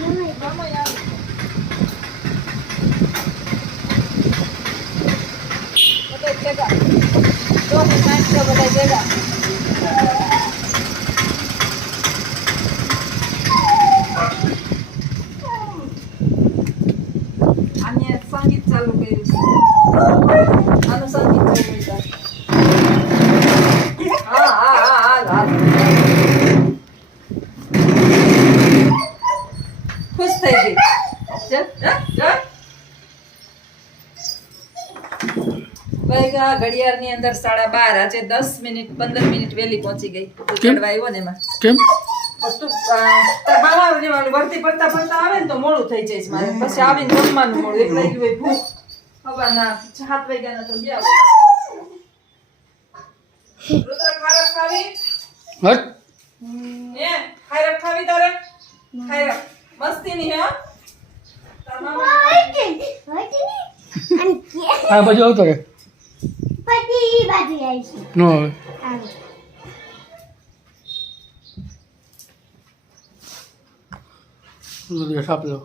મામા યાર બધા ભેગા તો નાસ્તો બધા ભેગા આને સંગીત ચાલુ કર્યું છે આનું સંગીત ચાલુ છે હા હા હા હા ખુશ થઈ ગઈ ભાઈ ઘડિયાળની અંદર 12:30 આજે 10 મિનિટ 15 મિનિટ વહેલી પહોંચી ગઈ ચડવા આવ્યો ને એમાં કેમ વર્તી પડતા પડતા આવે ને તો મોડું થઈ જાય છે મારે પછી આવીને જમવાનું મોડું એક લાગી હોય ભૂખ હવાના 7 વાગ્યાના તો ગયા રુદ્ર ખારક ખાવી હટ એ ખારક ખાવી તારે ખારક મસ્તી ની હે તાર મામા આ બાજુ આવતો રે પછી બાજુ આવી છે નો હવે દૂધ સાપ લો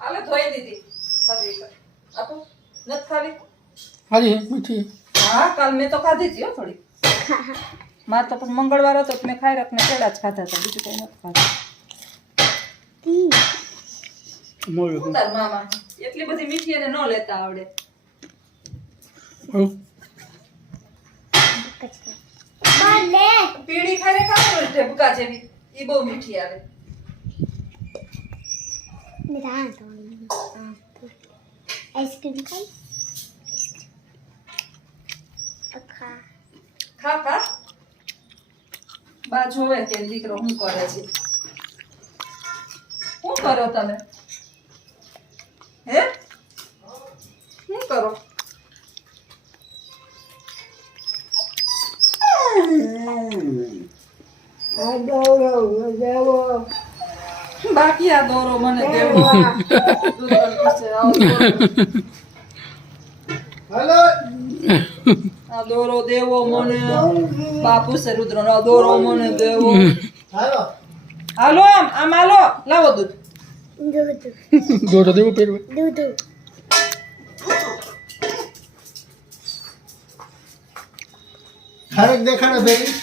આલે ધોઈ દીધી ખાવી આપો નત ખાવી હાજી મીઠી હા કાલ મેં તો ખાધી હતી હો થોડી માર તો પણ મંગળવાર હતો તો મેં ખાઈ રાખને પેડા જ ખાધા હતા બીજું કઈ નથી ખાધું મોળું તાર મામા એટલી બધી મીઠી એને ન લેતા આવડે બોલે પીળી ખાઈને કામ ઢબકા જેવી ઈ બહુ મીઠી આવે મેરા તો આઈસ્ક્રીમ ખાઈ અખા ખા ખા બા જોવે કે દીકરો શું કરે છે શું કરો તમે હે શું કરો બાકી આ દોરો મને દેવો આ દોરો દેવો મને બાપુ છે રુદ્ર આ દોરો મને દેવો હાલો આમ હાલો લાવો દૂધ દોરો દેવો પહેરવા દૂધ ખારક દેખાડો બેરી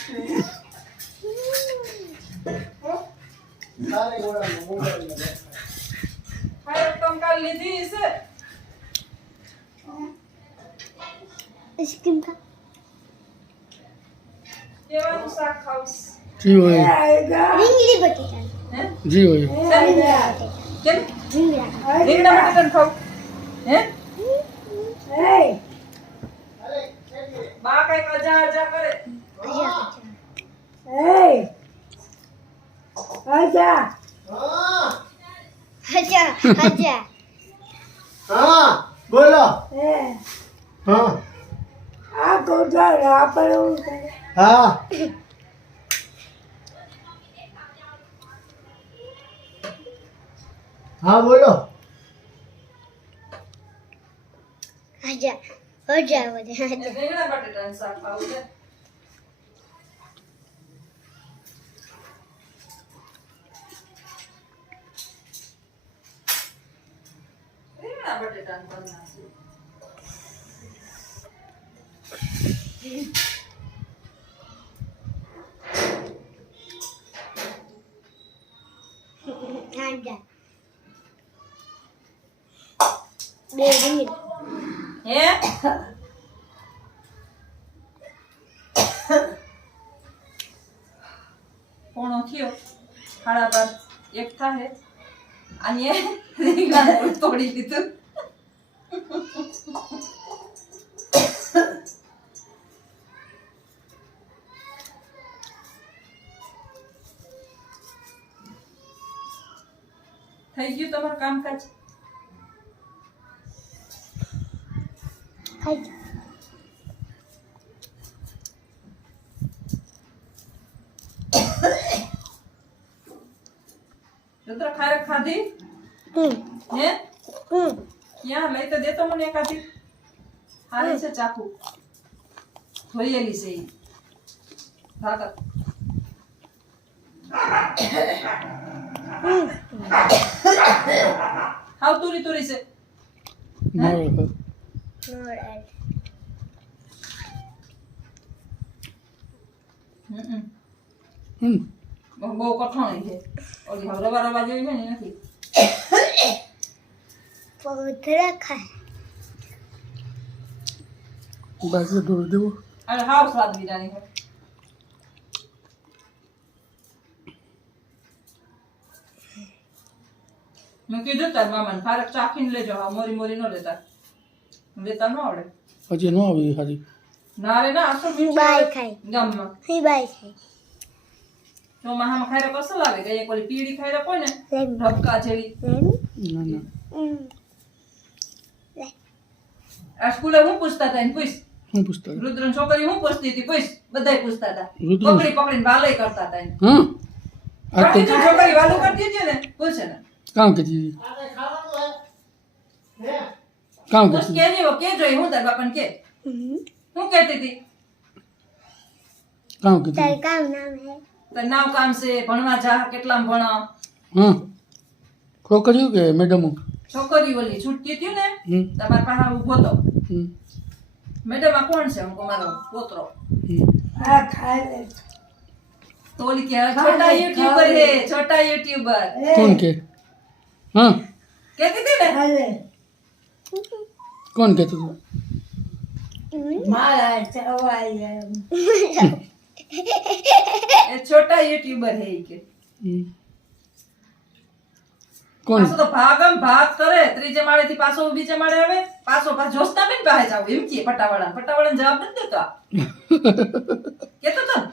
ખારક તમ કાલ લીધી છે આઈસ્ક્રીમ ખા કેવાનું શાક ખાવસ જી હોય રીંગણી બટેટા હે જી હોય કેમ રીંગણા રીંગણા બટાટા ખાવ હે બા કઈ અજા અજા કરે હજા હજા હા બોલો હા હા હા બોલો હજા હજા હજા રીંગણા બટાટાનું શાક ખાવું છે રીંગણા બટાટાનું કરી નાખ્યું હજા બે રીંગણી હે પોણો થયો 12:30 એક થાય અને રીંગણા તોડી દીધું થઈ ગયું તમારું કામકાજ હજા રુદ્ર ખારેક ખાધી હમ હે હમ ક્યાં લઈ તો દેતો મને એકાદી હારી છે ચાકુ ધોયેલી છે ઈ ભાગત હાવ તુરી તુરી છે મારો મોરલ બહુ કઠણ છે ઓલી હાવ રવા રવા જેવી છે ને એ નથી પોતરા ખાય બાકી દોરો દેવો અને હાવ સ્વાદ બીજાની છે મેં કીધું તાર મામાને ખારેક ચાખીને લેજો હા મોરી મોરી ન લેતા લેતા ન આવડે હજી ન આવી સારી ના રે ના આસો મીઠું બાય આવે ખાય ગામમાં હી બાય ખાય ચોમાહામાં ખારેક અસલ આવે કે એક ઓલી પીળી ખારેક હોય ને લેમ ઢબકા જેવી ના ના આ સ્કૂલે હું પૂછતા હતા એને પૂછ શું પૂછતા હતા? રુદ્રન છોકરી હું પૂછતી હતી પૂછ બધાય પૂછતા હતા રુદ્રન? પકડી પકડીને વાલય કરતા હતા એને હા આ તો બાકી જો છોકરી વાલું કરતી હતી ને પૂછે ને કામ કહેતી હતી આને ખાવાનું હે કામ બસ કહેતી કેજો કેજો એ હું તાર બાપાને કે હું કહેતી હતી કામ કહેતી તારે હતી. કામ નામ હે તાર નાવ કામ છે ભણવા જા કેટલામાં ભણાવ હા છોકરીઓ કે મેડમો છોકરી ઓલી છૂટતી હતી ને હમ તમારા પાસે ઉભો તો હમ મેડમ આ કોણ છે હું મારો પોતરો હમ તો ઓલી કે છોટા યુટ્યુબર હે છોટા યુટ્યુબર કોણ કે હા કહેતી હતી ને કોણ કહેતું હતું એ છોટા યુટ્યુબર હે ઈ કે હમ. કોણ પાછો તો ભાગમ ભાગ કરે ત્રીજે માળેથી પાછો બીજે માળે આવે પાછો જોસ્તાબેન પાસે જાવ એમ કે પટાવાળાને જવાબ નથી દેતો કેતો તો ને?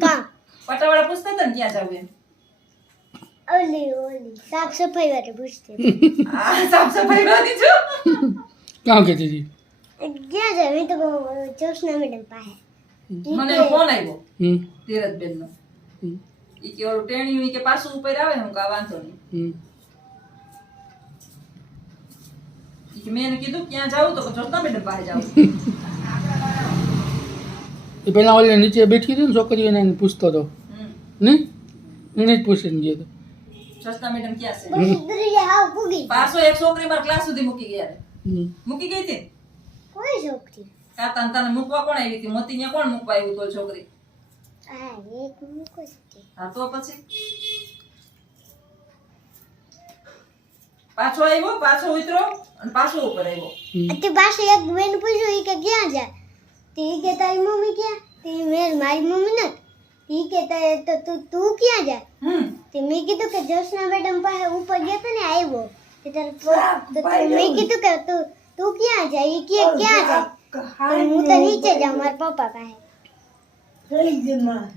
કામ પટાવાળા પૂછતા હતા ને ક્યાં જાવ એમ ઓલી સાફ સફાઈ વાળે પૂછતી આ સાફ સફાઈ માં દીધું કામ કહેતી હતી ક્યાં જાય મેં તો જોશના મેડમ પાસે મને ફોન આવ્યો હમ ધીરજબેન નો હમ ઈ કે ઓલું ટેણિયું ઈ કે પાછું ઉપર આવે હું કા વાંધો નહીં હમ ઈ કે મેં એને કીધું ક્યાં જાવું તો જોસ્તા મેડમ પાસે જાવું એ પહેલાં ઓલી નીચે બેઠી હતી ને છોકરીઓને એને પૂછતો હતો નહીં એને જ પૂછીને ગયો હતો જોસ્તા મેડમ ક્યાં છે બસ દરિયા હાવ પૂગી પાછો એક છોકરી મારા ક્લાસ સુધી મૂકી ગયા રે. હમ મૂકી ગઈ હતી કોઈ છોકરી કાતા તને મૂકવા કોણ આવી હતી મોતી ત્યાં કોણ મૂકવા આવ્યું તો છોકરી હા એક મૂકો છે હા તો પછી પાછો આવ્યો પાછો ઉતરો અને પાછો ઉપર આવ્યો હમ તે પાસે એક બેન પૂછ્યું ઈ કે ક્યાં જાય તે ઈ કે તારી મમ્મી ક્યાં તે મેં મારી મમ્મી નથી ઈ કે તો તું ક્યાં જાય તે મેં કીધું કે જોશના મેડમ પાસે ઉપર ગયો તો ને આવ્યો તે મેં કીધું કે તું ક્યાં જાય ઈ કે ક્યાં જાય તો હું તો નીચે જાઉં મારા પપ્પા પાસે ફ્રીજમાં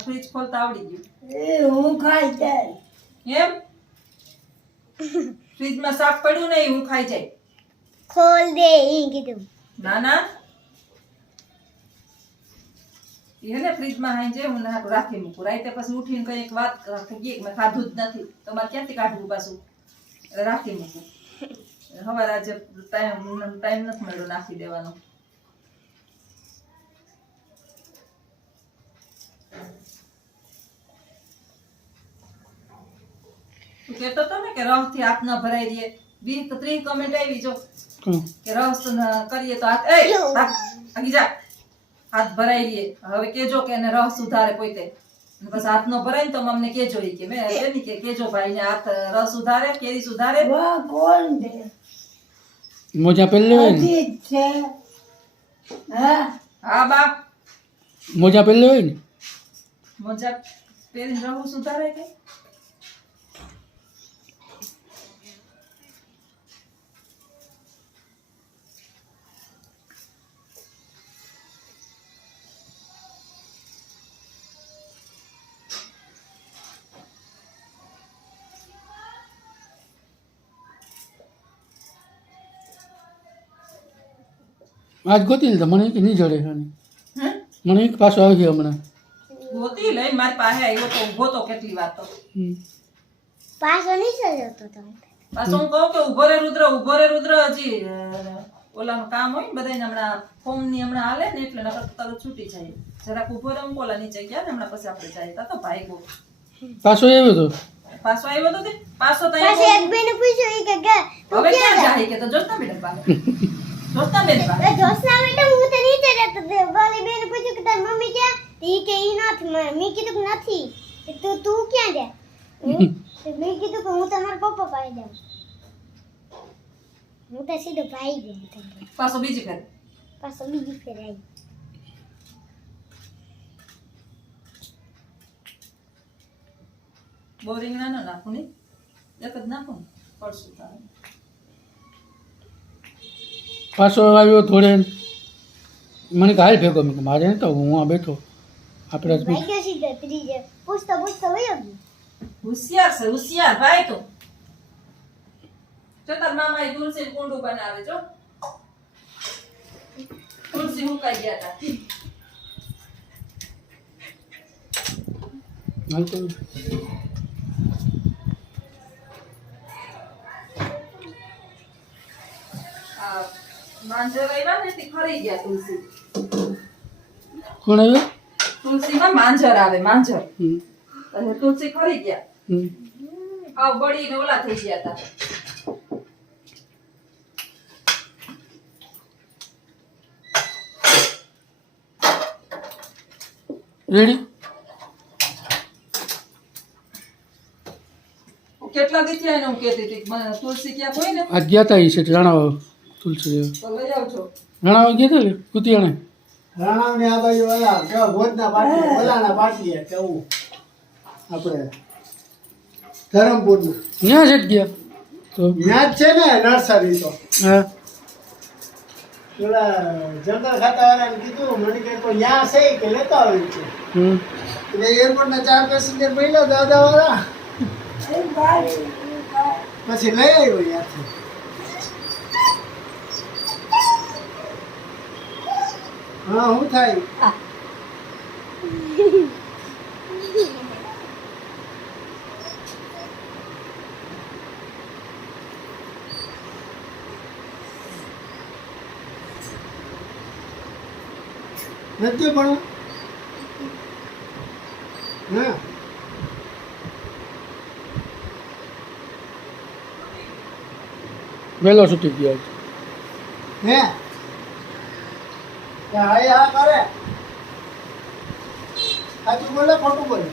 ફ્રીજ ખોલતા આવડી ગયું એમ ફ્રીજમાં શાક પડ્યું નહીં હું ખાઈ જાય ખોલ દે ઈ કીધું ના ના એ ને ફ્રીજમાં હાઈ જાય હું ના રાખી મૂકું રાતે પછી ઉઠીને કઈ એક વાત ગઈ મેં ખાધું જ નથી તમારે ક્યાંથી કાઢવું પાછું એટલે રાખી મૂકું સવારે આજે ટાઈમ નથી મળ્યો નાખી દેવાનો તું કહેતો હતો ને કે રસ થી હાથ ન ભરાઈ દે 20-30 કમેન્ટ આવી જો હા કે રસ કરીએ તો હાથ એ હાથ આગી જા હાથ ભરાઈ દે હવે કેજો કે એને રસ સુધારે પોતે બસ હાથ નો ભરાય ને તો અમને કેજો ઈ કે મેં એની કે કેજો ભાઈ ને હાથ રસ સુધારે કેરી સુધારે મોજા પહેરી લેવાય ને હા બા મોજા પહેરી લેવાય ને મોજા પહેરીને રહું સુધારે કે આજ ગોતી લીધા મને કે નહીં જડે હમ મને એક પાછો આવી ગયો હમણાં ગોતી લઈ મારી પાસે આવ્યો તો ઊભો તો કેટલી વાર તો હમ પાછો નહીં જતો તમે. પાછું હું કહું કે ઉભો રે રુદ્ર હજી ઓલાનું કામ હોય ને બધાને હમણાં ફોર્મની હમણાં હાલે ને એટલે નકર તરત છૂટી જાય. જરાક ઉભો રે, હું ઓલા નીચે ગયા ને હમણાં પછી આપણે જાય તો ભાઈગો પાછો આવ્યો તો પાછો આવ્યો તો તે પાછો તો પાછી આવ્યો. એક બેને પૂછ્યું ઈ કે તું હવે ક્યાં ક્યાં જાય? જાય કે તો જોશના મેડમ પાસે જોશના બેન પાસે એટલે જોશના મેડમ હું તો નીચે રહેતો હતો. બોલી બેને પૂછ્યું કે તારી મમ્મી ક્યાં? ઈ કે ઈ નથી. મેં કીધું કે નથી. તું ક્યાં જાય? મેં કીધું કે હું તમારા પપ્પા પાસે જાઉં. હું તો સીધો ભાઈ ગયો તમારે. પાછો બીજી ફેર પાછો બીજી ફેર આવી. બોરિંગ ના નાખું ને એક જ નાખું ને પડશું તારે. પાછો આવ્યો થોડે મને કે હાલ ભેગો મેં કીધું, મારે નહીં તો હું આ બેઠો આપણે જ ભાઈ ગયો સીધો ત્રીજે. પૂછતો વયો ગયો. હોશિયાર ભાઈ તો જો તાર મામા એ તુલસી કુંડું બનાવે જો તુલસી મુકાઈ ગયા હતા. હાલ તો આ માંજર આવ્યા ને તે ખરી ગયા તુલસી. કોણ આવ્યો? તુલસીમાં માંજર આવે માંજર હમ. એટલે તુલસી ખરી ગયા. હમ. આવ બળીને ઓલા થઈ ગયા હતા. રેડી? કેટલા દી થયા એને હું કહેતી હતી કે મને તુલસી ક્યાં કોઈ ને આજ ગયા હતા એ છે રાણાવા તુલસી લેવા. તો લઈ આવજો. રાણાવા ગયા હતા કે કુતિયાણે? રાણાની આ બાજુ ઓલા કેવા ભોજના પાટી ઓલાના પાટીએ કેવું આપણે ધરમપુરના ત્યાં જ ગયા તો ત્યાં જ છે ને નર્સરી તો હા ઓલા જંગલ ખાતાવાળાને કીધું મને કે કોઈ ન્યા છે કે લેતા આવી છે હમ એટલે એરપોર્ટના 4 પેસેન્જર મળ્યો દાદાવાળા પછી લઈ આવ્યો ત્યાંથી. હા હું થાય નથી પણ હા વહેલો છૂટી ગયા હે હા કરે સાચું બોલે ખોટું બોલે